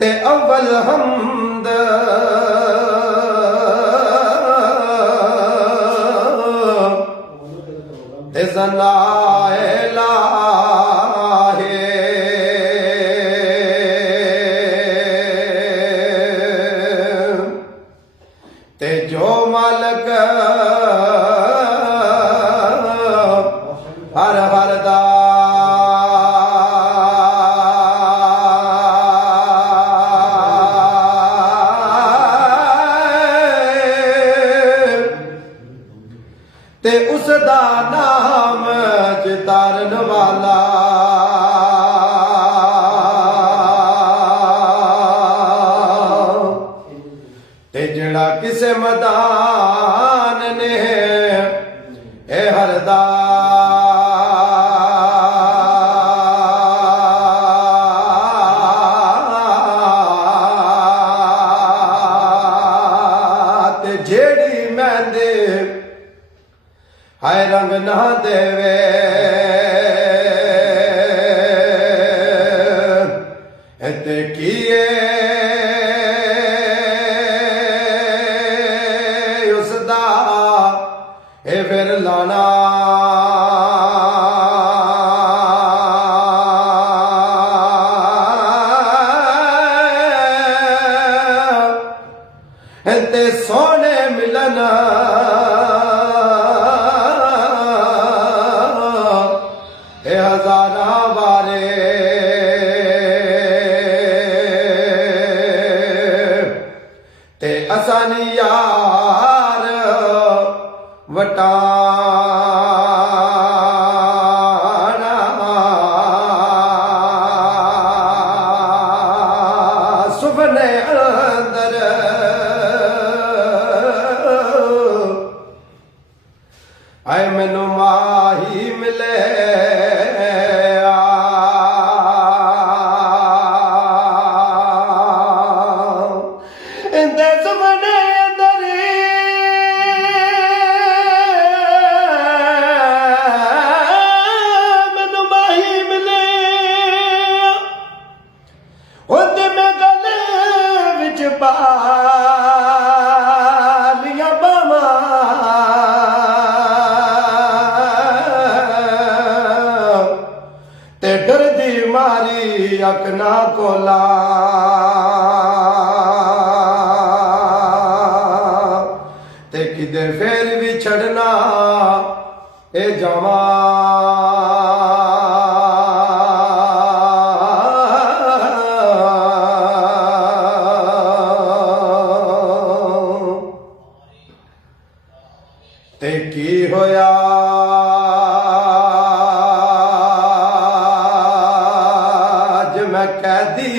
ते अव्वल हमद ते सनाए लाहे ते जो मालक हर हर दा ते उसदा नाम चितारन वाला ते जड़ा किसे मैदान ने ए हरदा ते जेड़ी मैंदे हाय रंग ना देवे ते किए उसदा ए फिर लाना ते सोने मिलना हजारा बारे ते असानी यार वटाना सुपने अंदर आए मैनू माही मिले पालिया बामा ते डर दी मारी अख ना कोला ते किदे फेर भी छड़ना ए जावा ते की होया ज मैं कैदी